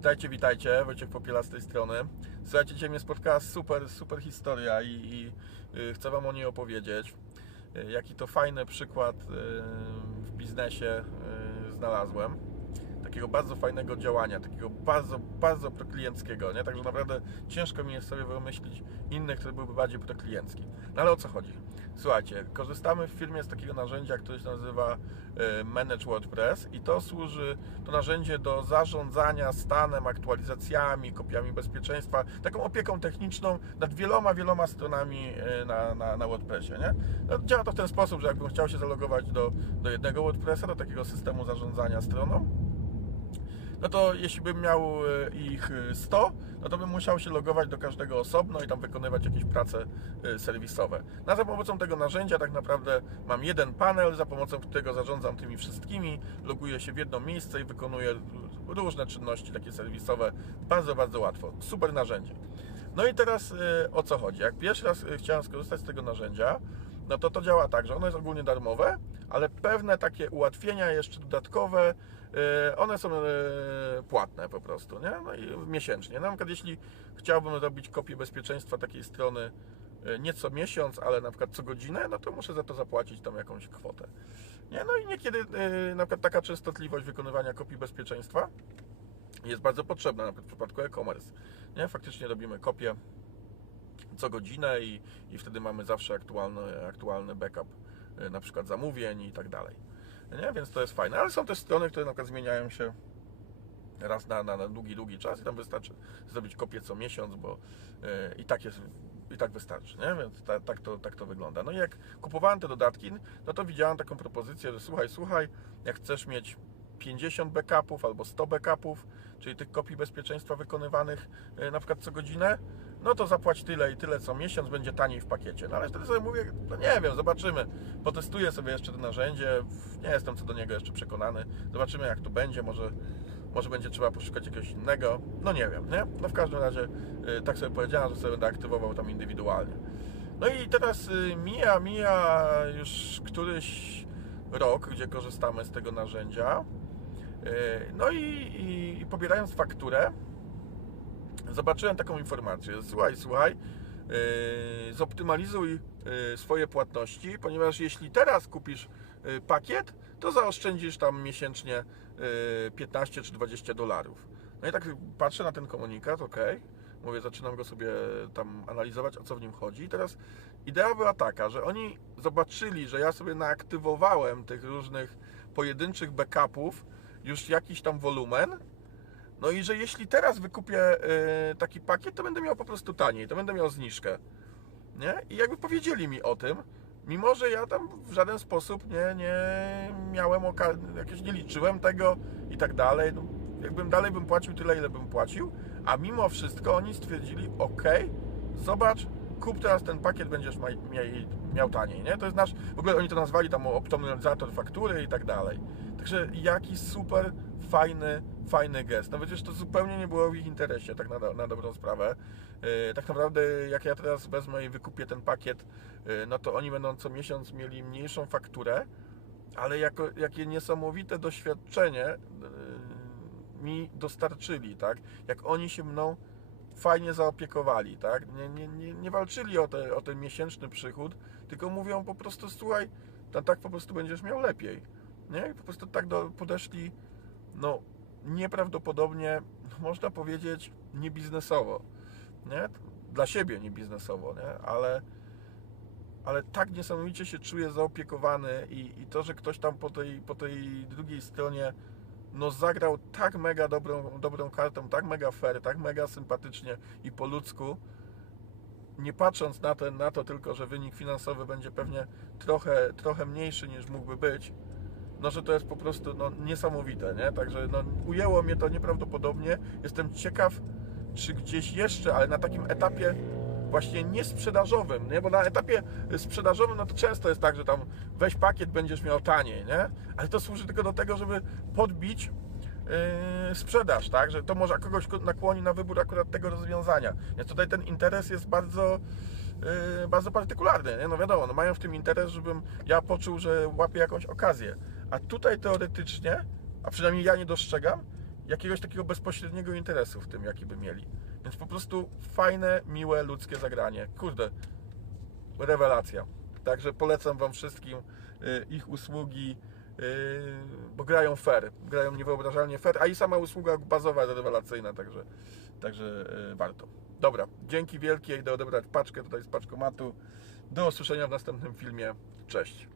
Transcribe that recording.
Witajcie, witajcie, Wojciech Popiela z tej strony. Słuchajcie, dzisiaj mnie spotkała super, super historia i, i y, chcę Wam o niej opowiedzieć. Y, Jaki to fajny przykład y, w biznesie znalazłem. Takiego bardzo fajnego działania, takiego bardzo, bardzo proklienckiego, nie? Także naprawdę ciężko mi jest sobie wymyślić inny, który byłby bardziej prokliencki. No ale o co chodzi? Słuchajcie, korzystamy w firmie z takiego narzędzia, które się nazywa y, Manage WordPress i to służy, to narzędzie do zarządzania stanem, aktualizacjami, kopiami bezpieczeństwa, taką opieką techniczną nad wieloma, wieloma stronami y, na, na, na WordPressie, nie? No, działa to w ten sposób, że jakbym chciał się zalogować do, do jednego WordPressa, do takiego systemu zarządzania stroną, no to jeśli bym miał e, ich e, 100, no to bym musiał się logować do każdego osobno i tam wykonywać jakieś prace e, serwisowe. Na za pomocą tego narzędzia tak naprawdę mam jeden panel, za pomocą którego zarządzam tymi wszystkimi, loguję się w jedno miejsce i wykonuję różne czynności takie serwisowe. Bardzo, bardzo łatwo. Super narzędzie. No i teraz o co chodzi? Jak pierwszy raz chciałem skorzystać z tego narzędzia, no to to działa tak, że ono jest ogólnie darmowe, ale pewne takie ułatwienia jeszcze dodatkowe, yy, one są yy, płatne po prostu, nie? No i miesięcznie. Na przykład jeśli chciałbym robić kopię bezpieczeństwa takiej strony yy, nie co miesiąc, ale na przykład co godzinę, no to muszę za to zapłacić tam jakąś kwotę. Nie? No i niekiedy na przykład taka częstotliwość wykonywania kopii bezpieczeństwa jest bardzo potrzebna, na przykład w przypadku e-commerce. Nie? Faktycznie robimy kopię co godzinę i, i wtedy mamy zawsze aktualny, aktualny backup y, na przykład zamówień i tak dalej. Nie? Więc to jest fajne, ale są też strony, które na przykład zmieniają się raz na, na, na długi, długi czas i tam wystarczy zrobić kopię co miesiąc, bo yy, i tak jest i tak wystarczy, nie? Więc ta, tak, to, tak to wygląda. No i jak kupowałem te dodatki, no to widziałem taką propozycję, że słuchaj, słuchaj, jak chcesz mieć 50 backupów albo 100 backupów, czyli tych kopii bezpieczeństwa wykonywanych yy, na przykład co godzinę, no to zapłać tyle i tyle co miesiąc, będzie taniej w pakiecie. No ale wtedy sobie mówię, no nie wiem, zobaczymy. Potestuję sobie jeszcze to narzędzie, nie jestem co do niego jeszcze przekonany. Zobaczymy jak to będzie, może, może będzie trzeba poszukać jakiegoś innego. No nie wiem, nie? No w każdym razie y, tak sobie powiedziałem, że sobie będę aktywował tam indywidualnie. No i teraz y, mija, mija już któryś rok, gdzie korzystamy z tego narzędzia. Y, no i, i, i pobierając fakturę, zobaczyłem taką informację. Słuchaj, słuchaj, yy, zoptymalizuj yy, swoje płatności, ponieważ jeśli teraz kupisz pakiet, to zaoszczędzisz tam miesięcznie 15 czy 20 dolarów. No i tak patrzę na ten komunikat, ok. Mówię, zaczynam go sobie tam analizować, o co w nim chodzi. I teraz idea była taka, że oni zobaczyli, że ja sobie naaktywowałem tych różnych pojedynczych backupów już jakiś tam wolumen, no i że jeśli teraz wykupię y, taki pakiet, to będę miał po prostu taniej, to będę miał zniżkę. Nie? I jakby powiedzieli mi o tym, mimo że ja tam w żaden sposób nie, nie miałem jakieś nie liczyłem tego i tak dalej. No, jakbym dalej bym płacił tyle, ile bym płacił, a mimo wszystko oni stwierdzili, ok, zobacz, kup teraz ten pakiet, będziesz miał, miał taniej, nie? To jest nasz, w ogóle oni to nazwali tam optymalizator faktury i tak dalej. Także jaki super fajny, fajny gest. No przecież to zupełnie nie było w ich interesie, tak na, na dobrą sprawę. Yy, tak naprawdę, jak ja teraz wezmę i wykupię ten pakiet, yy, no to oni będą co miesiąc mieli mniejszą fakturę, ale jako, jakie niesamowite doświadczenie yy, mi dostarczyli, tak? Jak oni się mną fajnie zaopiekowali, tak? Nie, nie, nie, nie walczyli o, te, o ten miesięczny przychód, tylko mówią po prostu, słuchaj, to tak po prostu będziesz miał lepiej. Nie? I po prostu tak do, podeszli, no, nieprawdopodobnie, można powiedzieć, niebiznesowo. Nie? Dla siebie niebiznesowo, nie? Ale, ale tak niesamowicie się czuję zaopiekowany i, i to, że ktoś tam po tej, po tej drugiej stronie no zagrał tak mega dobrą, dobrą kartą, tak mega fair, tak mega sympatycznie i po ludzku, nie patrząc na, ten, na to tylko, że wynik finansowy będzie pewnie trochę, trochę mniejszy niż mógłby być, no że to jest po prostu no, niesamowite, nie? Także no, ujęło mnie to nieprawdopodobnie. Jestem ciekaw, czy gdzieś jeszcze, ale na takim etapie właśnie niesprzedażowym, nie? Bo na etapie sprzedażowym, no to często jest tak, że tam weź pakiet, będziesz miał taniej, nie? Ale to służy tylko do tego, żeby podbić yy, sprzedaż, tak? Że to może kogoś nakłoni na wybór akurat tego rozwiązania. Więc tutaj ten interes jest bardzo yy, bardzo partykularny, nie? No wiadomo, no mają w tym interes, żebym ja poczuł, że łapię jakąś okazję. A tutaj teoretycznie, a przynajmniej ja nie dostrzegam, jakiegoś takiego bezpośredniego interesu w tym, jaki by mieli. Więc po prostu fajne, miłe, ludzkie zagranie. Kurde, rewelacja. Także polecam Wam wszystkim y, ich usługi, y, bo grają fair, grają niewyobrażalnie fair, a i sama usługa bazowa jest rewelacyjna, także, także y, warto. Dobra, dzięki wielkie, idę odebrać paczkę tutaj z paczkomatu. Do usłyszenia w następnym filmie. Cześć.